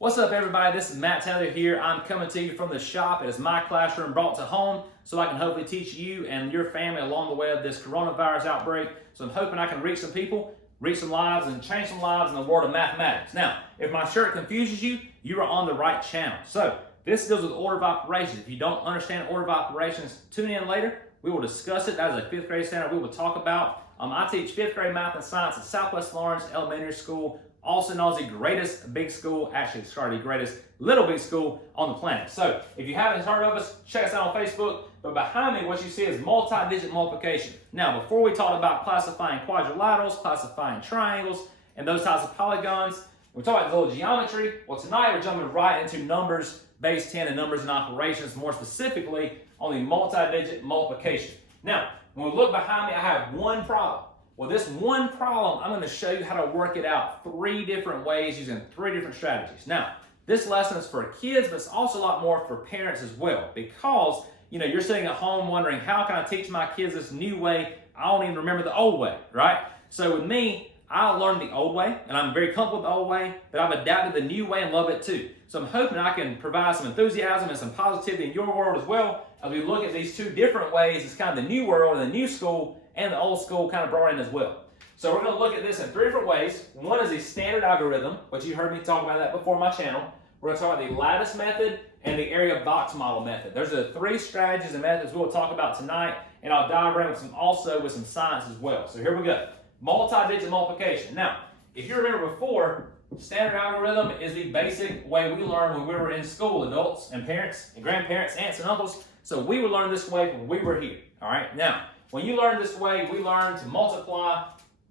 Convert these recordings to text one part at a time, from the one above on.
What's up, everybody? This is Matt Taylor here. I'm coming to you from the shop. It is my classroom brought to home so I can hopefully teach you and your family along the way of this coronavirus outbreak. So I'm hoping I can reach some people, reach some lives, and change some lives in the world of mathematics. Now, if my shirt confuses you, you are on the right channel. So this deals with order of operations. If you don't understand order of operations, tune in later. We will discuss it. That is a fifth grade standard we will talk about. I teach fifth grade math and science at Southwest Lawrence Elementary School, also known as the greatest big school, the greatest little big school on the planet. So if you haven't heard of us, check us out on Facebook. But behind me, what you see is multi-digit multiplication. Now, before we talk about classifying quadrilaterals, classifying triangles, and those types of polygons, we talk about the little geometry. Well, tonight we're jumping right into numbers, base 10, and numbers and operations, more specifically on the multi-digit multiplication. Now, when we look behind me, I have one problem. Well, this one problem, I'm going to show you how to work it out 3 different ways using 3 different strategies. Now, this lesson is for kids, but it's also a lot more for parents as well, because you're sitting at home wondering, how can I teach my kids this new way? I don't even remember the old way, right? So with me, I learned the old way, and I'm very comfortable with the old way, but I've adapted the new way and love it too. So I'm hoping I can provide some enthusiasm and some positivity in your world as well as we look at these 2 different ways. It's kind of the new world and the new school, and the old school kind of brought in as well. So we're going to look at this in 3 different ways. One is the standard algorithm, which you heard me talk about that before on my channel. We're going to talk about the lattice method and the area box model method. There's the 3 strategies and methods we'll talk about tonight, and I'll diagram with some science as well. So here we go. Multi-digit multiplication. Now, if you remember before, standard algorithm is the basic way we learned when we were in school, adults and parents and grandparents, aunts and uncles. So we would learn this way when we were here. All right. Now, when you learn this way, we learn to multiply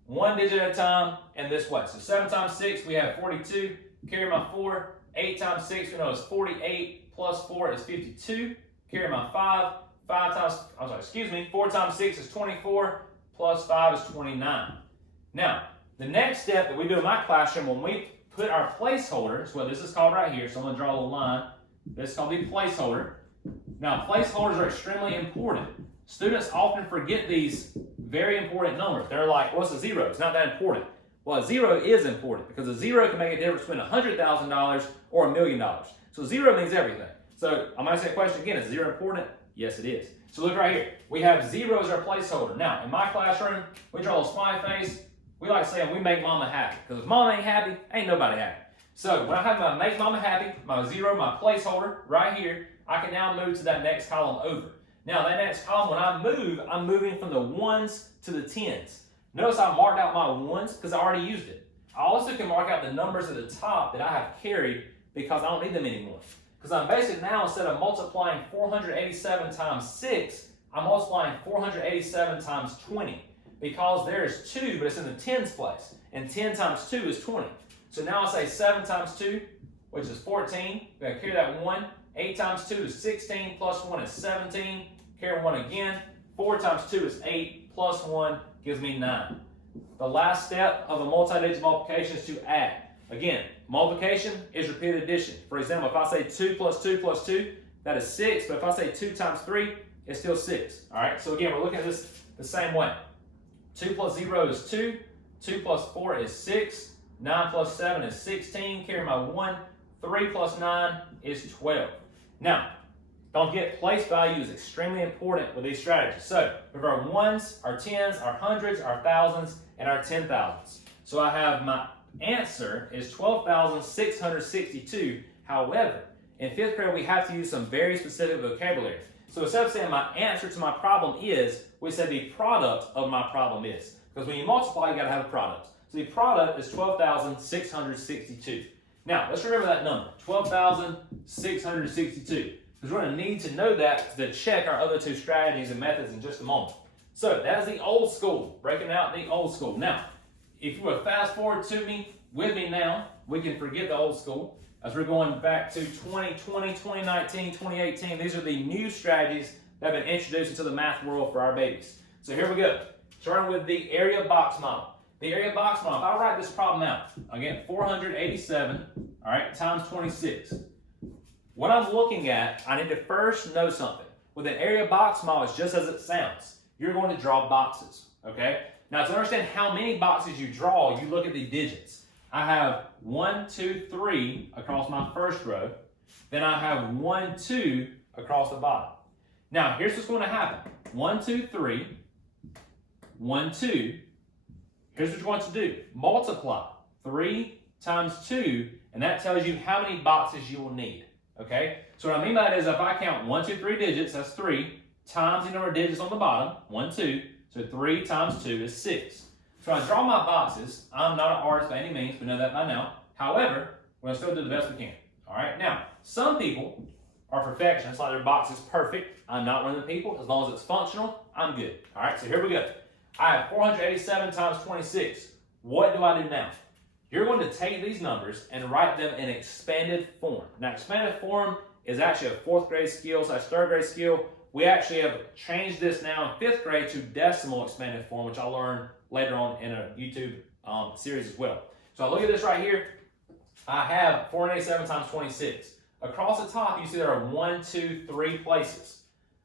1 digit at a time in this way. So 7 times 6, we have 42. Carry my 4. 8 times 6, we know is 48. Plus 4 is 52. Carry my 5. 4 times 6 is 24. Plus 5 is 29. Now, the next step that we do in my classroom, when we put our placeholders, well, this is called right here, so I'm going to draw a little line. This is called the placeholder. Now, placeholders are extremely important. Students often forget these very important numbers. They're like, what's a 0? It's not that important. Well, a 0 is important because a 0 can make a difference between $100,000 or $1 million. So 0 means everything. So I'm going to say a question again. Is 0 important? Yes, it is. So look right here. We have 0 as our placeholder. Now, in my classroom, we draw a smiley face. We like saying we make mama happy. Because if mama ain't happy, ain't nobody happy. So when I have my make mama happy, my 0, my placeholder right here, I can now move to that next column over. Now, that next column, when I move, I'm moving from the 1s to the 10s. Notice I marked out my 1s because I already used it. I also can mark out the numbers at the top that I have carried because I don't need them anymore. Because I'm basically now, instead of multiplying 487 times 6, I'm multiplying 487 times 20. Because there's 2, but it's in the tens place. And 10 times 2 is 20. So now I say 7 times 2, which is 14. We're going to carry that 1. 8 times 2 is 16, plus 1 is 17. Carry 1 again. 4 times 2 is 8, plus 1 gives me 9. The last step of a multi-digit multiplication is to add. Again, multiplication is repeated addition. For example, if I say 2 plus 2 plus 2, that is 6. But if I say 2 times 3, it's still 6. All right, so again, we're looking at this the same way. 2 plus 0 is 2. 2 plus 4 is 6. 9 plus 7 is 16. Carry my 1. 3 plus 9 is 12. Now, don't forget, place value is extremely important with these strategies. So, we have our 1s, our 10s, our 100s, our 1000s, and our 10,000s. So I have my answer is 12,662. However, in 5th grade, we have to use some very specific vocabulary. So instead of saying my answer to my problem is, we say the product of my problem is. Because when you multiply, you got to have a product. So the product is 12,662. Now, let's remember that number, 12,662. Because we're going to need to know that to check our other 2 strategies and methods in just a moment. So that is the old school, breaking out the old school. Now, if you would fast forward with me now, we can forget the old school. As we're going back to 2020, 2019, 2018, these are the new strategies that have been introduced into the math world for our babies. So here we go. Starting with the area box model. The area box model, if I write this problem out, again, 487, all right, times 26. What I'm looking at, I need to first know something. With an area box model, it's just as it sounds. You're going to draw boxes, okay? Now, to understand how many boxes you draw, you look at the digits. I have 1, 2, 3 across my first row. Then I have 1, 2 across the bottom. Now, here's what's going to happen. 1, 2, 3, 1, 2. Here's what you want to do. Multiply 3 times 2, and that tells you how many boxes you will need. Okay? So what I mean by that is if I count 1, 2, 3 digits, that's 3, times the number of digits on the bottom, 1, 2. So 3 times 2 is 6. So I draw my boxes. I'm not an artist by any means. We know that by now. However, we're going to still do the best we can. All right? Now, some people are perfectionists, like their box is perfect. I'm not one of the people. As long as it's functional, I'm good. All right? So here we go. I have 487 times 26. What do I do now? You're going to take these numbers and write them in expanded form. Now, expanded form is actually a 4th grade skill / 3rd grade skill. We actually have changed this now in 5th grade to decimal expanded form, which I'll learn later on in a YouTube series as well. So I look at this right here. I have 487 times 26. Across the top, you see there are 1, 2, 3 places.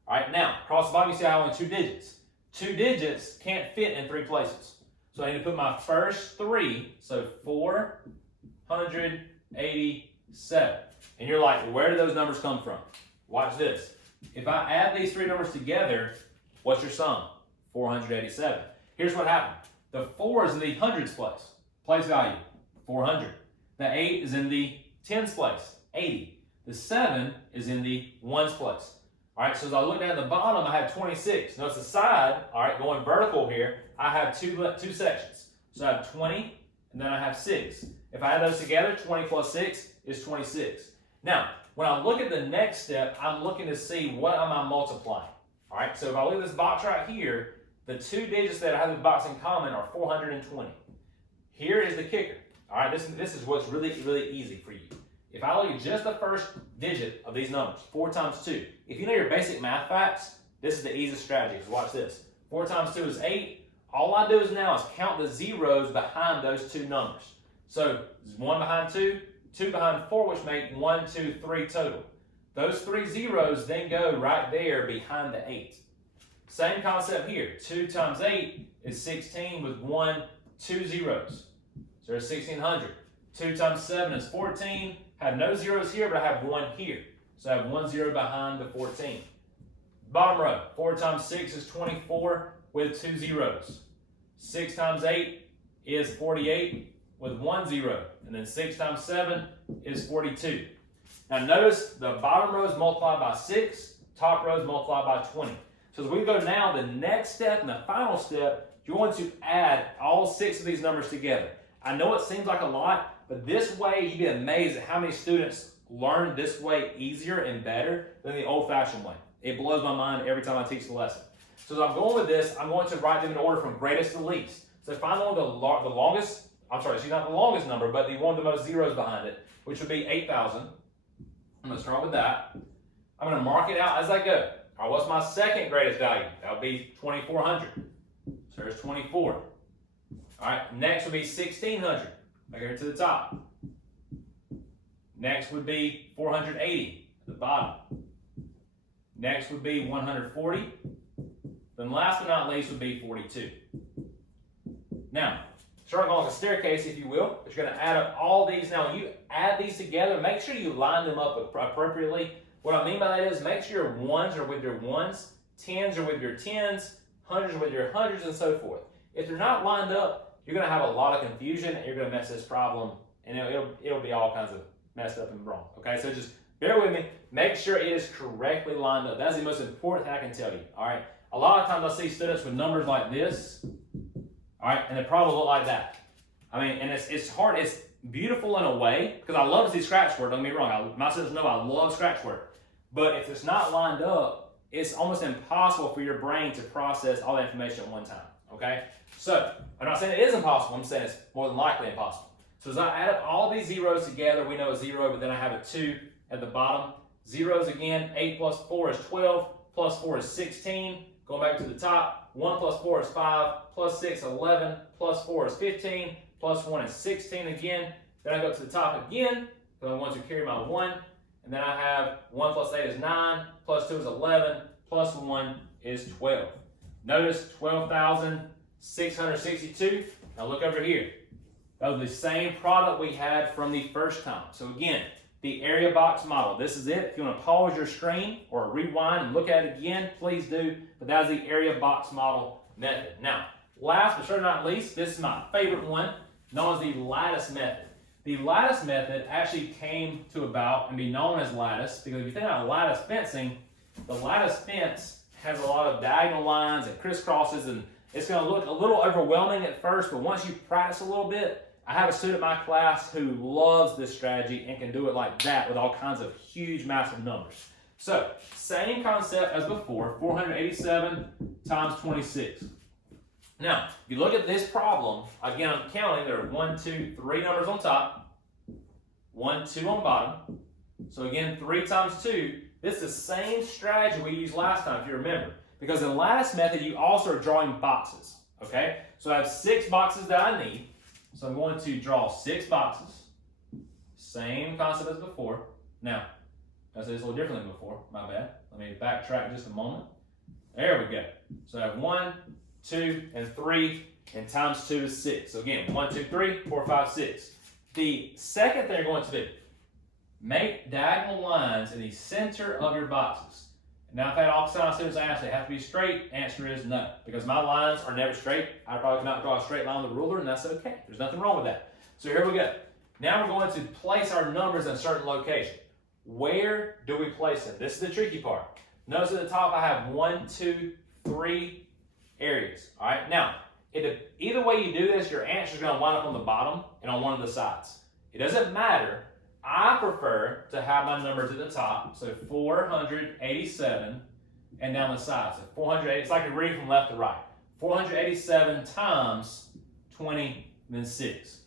All right, now, across the bottom, you see I have only 2 digits. 2 digits can't fit in 3 places. So I need to put my first 3, so 487. And you're like, where do those numbers come from? Watch this. If I add these 3 numbers together, what's your sum? 487. Here's what happened. The 4 is in the hundreds place. Place value, 400. The 8 is in the tens place, 80. The 7 is in the ones place. All right, so as I look down at the bottom, I have 26. Notice the side, all right, going vertical here, I have two sections. So I have 20, and then I have 6. If I add those together, 20 plus 6 is 26. Now, when I look at the next step, I'm looking to see what am I multiplying. All right, so if I look at this box right here, the 2 digits that I have in the box in common are 420. Here is the kicker. All right, this is what's really, really easy for you. If I look at just the first digit of these numbers, 4 times 2, if you know your basic math facts, this is the easiest strategy. So watch this. 4 times 2 is 8. All I do is now is count the zeros behind those 2 numbers. So 1 behind 2, 2 behind 4, which make 1, 2, 3 total. Those 3 zeros then go right there behind the 8. Same concept here. 2 times 8 is 16 with 1, 2 zeros. So there's 1600. 2 times 7 is 14. Have no zeros here, but I have 1 here. So I have 1 0 behind the 14. Bottom row, 4 times 6 is 24 with 2 zeros. 6 times 8 is 48 with 1 0. And then 6 times 7 is 42. Now notice the bottom row is multiplied by 6, top row is multiplied by 20. So as we go now, the next step and the final step, you want to add all 6 of these numbers together. I know it seems like a lot, but this way you'd be amazed at how many students learn this way easier and better than the old-fashioned way. It blows my mind every time I teach the lesson. So as I'm going with this, I'm going to write them in order from greatest to least. So find one of the longest, not the longest number, but the one with the most zeros behind it, which would be 8,000. I'm going to start with that. I'm going to mark it out as I go. All right, what's my second greatest value? That would be 2,400. So there's 24. All right, next would be 1,600. Back here to the top. Next would be 480 at the bottom. Next would be 140. Then last but not least would be 42. Now, start going like a staircase, if you will, but you're going to add up all these. Now, when you add these together, make sure you line them up appropriately. What I mean by that is make sure your ones are with your ones, tens are with your tens, hundreds are with your hundreds, and so forth. If they're not lined up, you're going to have a lot of confusion, and you're going to mess this problem, and it'll be all kinds of messed up and wrong. Okay, so just bear with me. Make sure it is correctly lined up. That's the most important thing I can tell you. All right. A lot of times I see students with numbers like this. All right, and they probably look like that. I mean, and it's hard. It's beautiful in a way because I love to see scratch work. Don't get me wrong. My students know I love scratch work. But if it's not lined up, it's almost impossible for your brain to process all the information at one time. Okay? So I'm not saying it is impossible. I'm saying it's more than likely impossible. So as I add up all these zeros together, we know a 0, but then I have a 2 at the bottom. Zeros again. 8 plus 4 is 12. Plus 4 is 16. Going back to the top. 1 plus 4 is 5. Plus 6, 11. Plus 4 is 15. Plus 1 is 16 again. Then I go to the top again, because I want to carry my 1. And then I have 1 plus 8 is 9. Plus 2 is 11. Plus 1 is 12. Notice 12,662. Now look over here. of the same product we had from the first time. So again, the area box model. This is it. If you want to pause your screen or rewind and look at it again, please do. But that's the area box model method. Now, last but certainly not least, this is my favorite one, known as the lattice method. The lattice method actually came to about and be known as lattice because if you think about lattice fencing, the lattice fence has a lot of diagonal lines and crisscrosses, and it's going to look a little overwhelming at first, but once you practice a little bit, I have a student in my class who loves this strategy and can do it like that with all kinds of huge, massive numbers. So, same concept as before, 487 times 26. Now, if you look at this problem, again, I'm counting, there are 1, 2, 3 numbers on top, 1, 2 on bottom. So again, 3 times 2, this is the same strategy we used last time, if you remember. Because in the lattice method, you also are drawing boxes, okay? So I have 6 boxes that I need. So I'm going to draw 6 boxes. Same concept as before. Now, I said this a little differently than before, my bad. Let me backtrack just a moment. There we go. So I have 1, 2, and 3, and times 2 is 6. So again, 1, 2, 3, 4, 5, 6. The second thing you're going to do, make diagonal lines in the center of your boxes. Now, I've had all kinds of students ask, they have to be straight. Answer is no, because my lines are never straight. I probably cannot draw a straight line with a ruler, and that's okay. There's nothing wrong with that. So here we go. Now we're going to place our numbers in a certain location. Where do we place them? This is the tricky part. Notice at the top I have 1, 2, 3 areas. All right. Now, either way you do this, your answer is going to wind up on the bottom and on one of the sides. It doesn't matter. I prefer to have my numbers at the top, so 487, and down the side. So 480, it's like a reading from left to right. 487 times 20, then 6.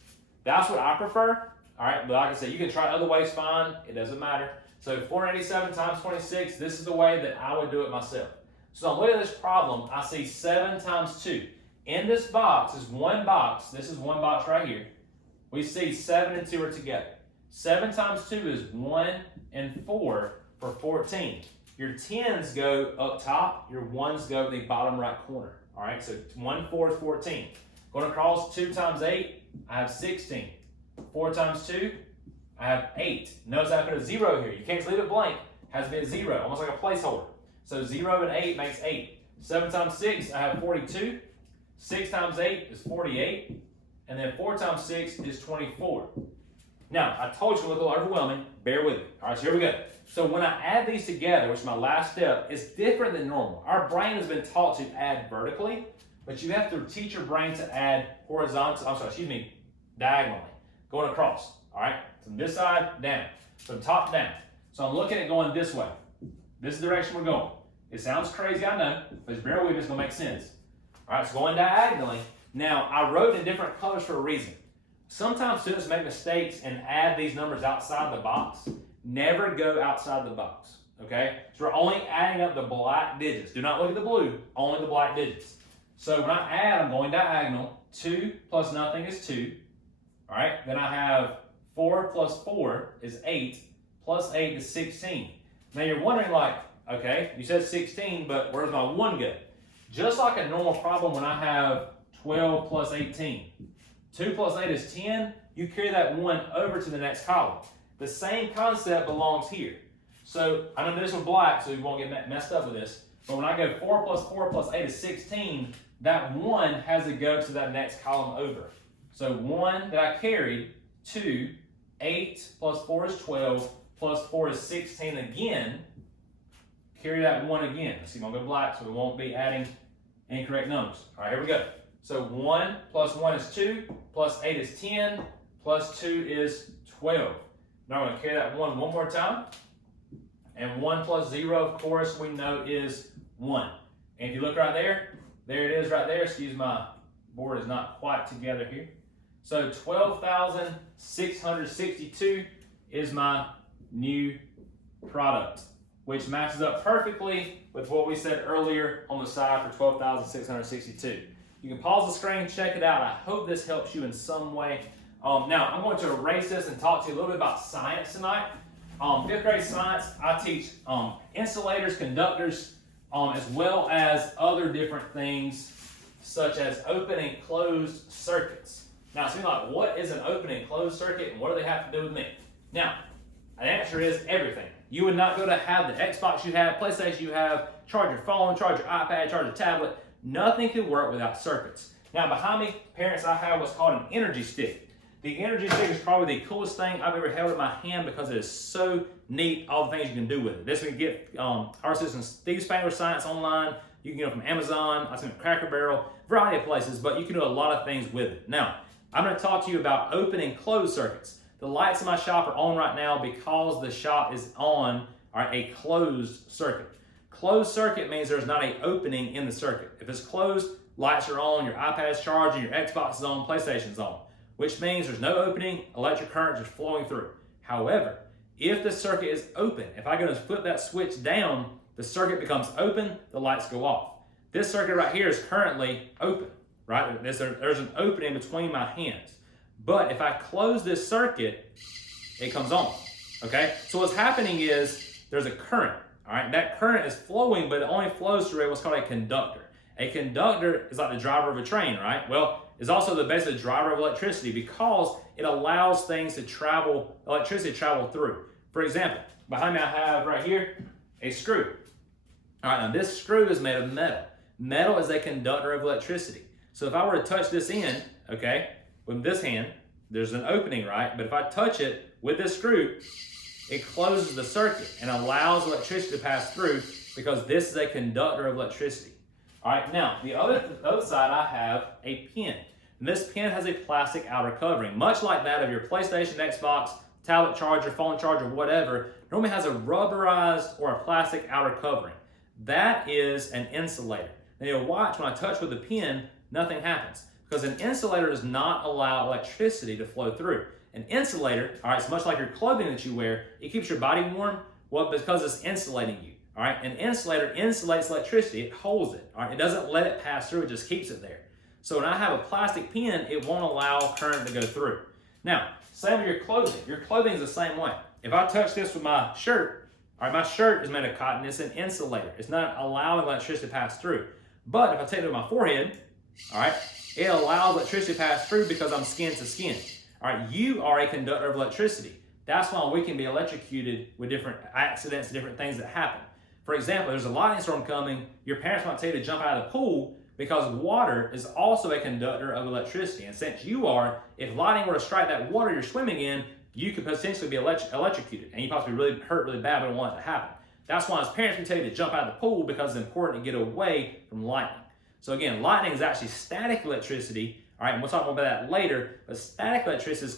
That's what I prefer. All right, but like I said, you can try other ways, fine. It doesn't matter. So 487 times 26, this is the way that I would do it myself. So I'm looking at this problem. I see 7 times 2. In this box is one box. This is one box right here. We see 7 and 2 are together. 7 times 2 is 1 and 4 for 14. Your 10s go up top, your 1s go in the bottom right corner. All right, so 1, 4 is 14. Going across 2 times 8, I have 16. 4 times 2, I have 8. Notice I put a 0 here. You can't just leave it blank. It has to be a 0, almost like a placeholder. So 0 and 8 makes 8. 7 times 6, I have 42. 6 times 8 is 48. And then 4 times 6 is 24. Now, I told you it was a little overwhelming. Bear with me. All right, so here we go. So when I add these together, which is my last step, it's different than normal. Our brain has been taught to add vertically, but you have to teach your brain to add diagonally, going across. All right, from this side down, from top down. So I'm looking at going this way. This is the direction we're going. It sounds crazy, I know, but just bear with me, it's going to make sense. All right, so going diagonally. Now, I wrote in different colors for a reason. Sometimes students make mistakes and add these numbers outside the box. Never go outside the box, okay? So we're only adding up the black digits. Do not look at the blue, only the black digits. So when I add, I'm going diagonal. 2 plus nothing is 2, all right? Then I have 4 plus 4 is 8, plus 8 is 16. Now you're wondering like, okay, you said 16, but where's my 1 go? Just like a normal problem when I have 12 plus 18. 2 plus 8 is 10. You carry that 1 over to the next column. The same concept belongs here. So I'm going to do this with black so we won't get messed up with this. But when I go 4 plus 8 is 16, that 1 has to go to that next column over. So 1 that I carried, 2, 8 plus 4 is 12, plus 4 is 16 again. Carry that 1 again. Let's see, I'm going to go black so we won't be adding incorrect numbers. All right, here we go. So 1 plus 1 is 2, plus 8 is 10, plus 2 is 12. Now I'm going to carry that 1 more time. And 1 plus 0, of course, we know is 1. And if you look right there, there it is right there. Excuse my board is not quite together here. So 12,662 is my new product, which matches up perfectly with what we said earlier on the side for 12,662. You can pause the screen, check it out. I hope this helps you in some way. Now, I'm going to erase this and talk to you a little bit about science tonight. 5th grade science, I teach insulators, conductors, as well as other different things such as open and closed circuits. Now, so you're like, what is an open and closed circuit and what do they have to do with me? Now, the answer is everything. You would not go to have the Xbox you have, PlayStation you have, charge your phone, charge your iPad, charge your tablet. Nothing could work without circuits. Now, behind me, parents, I have what's called an energy stick. The energy stick is probably the coolest thing I've ever held in my hand because it is so neat, all the things you can do with it. This we can get our system, Steve Spangler Science online. You can get it from Amazon, I've seen it from Cracker Barrel, variety of places, but you can do a lot of things with it. Now, I'm going to talk to you about open and closed circuits. The lights in my shop are on right now because the shop is on a closed circuit. Closed circuit means there's not an opening in the circuit. If it's closed, lights are on, your iPad's charging, your Xbox is on, PlayStation's on, which means there's no opening, electric current just flowing through. However, if the circuit is open, if I go to flip that switch down, the circuit becomes open, the lights go off. This circuit right here is currently open, right? There's an opening between my hands. But if I close this circuit, it comes on, okay? So what's happening is there's a current, all right? That current is flowing, but it only flows through what's called a conductor. A conductor is like the driver of a train, right? Well, it's also the basically driver of electricity because it allows things to travel, electricity to travel through. For example, behind me I have right here a screw. All right, now this screw is made of metal. Metal is a conductor of electricity. So if I were to touch this end, okay, with this hand, there's an opening, right? But if I touch it with this screw, it closes the circuit and allows electricity to pass through because this is a conductor of electricity. All right, now the other side I have a pin. And this pin has a plastic outer covering, much like that of your PlayStation, Xbox, tablet charger, phone charger, whatever. Normally has a rubberized or a plastic outer covering. That is an insulator. Now you'll watch when I touch with the pin, nothing happens because an insulator does not allow electricity to flow through. An insulator, all right, it's much like your clothing that you wear. It keeps your body warm. Well, because it's insulating you. All right, an insulator insulates electricity. It holds it. All right, it doesn't let it pass through. It just keeps it there. So when I have a plastic pin, it won't allow current to go through. Now, same with your clothing. Your clothing is the same way. If I touch this with my shirt, all right, my shirt is made of cotton. It's an insulator. It's not allowing electricity to pass through. But if I take it to my forehead, all right, it allows electricity to pass through because I'm skin to skin. All right, you are a conductor of electricity. That's why we can be electrocuted with different accidents and different things that happen. For example, there's a lightning storm coming. Your parents might tell you to jump out of the pool because water is also a conductor of electricity. And since you are, if lightning were to strike that water you're swimming in, you could potentially be electrocuted. And you possibly really hurt really bad, but don't want it to happen. That's why as parents, we tell you to jump out of the pool because it's important to get away from lightning. So again, lightning is actually static electricity. All right, and we'll talk more about that later. But static electricity is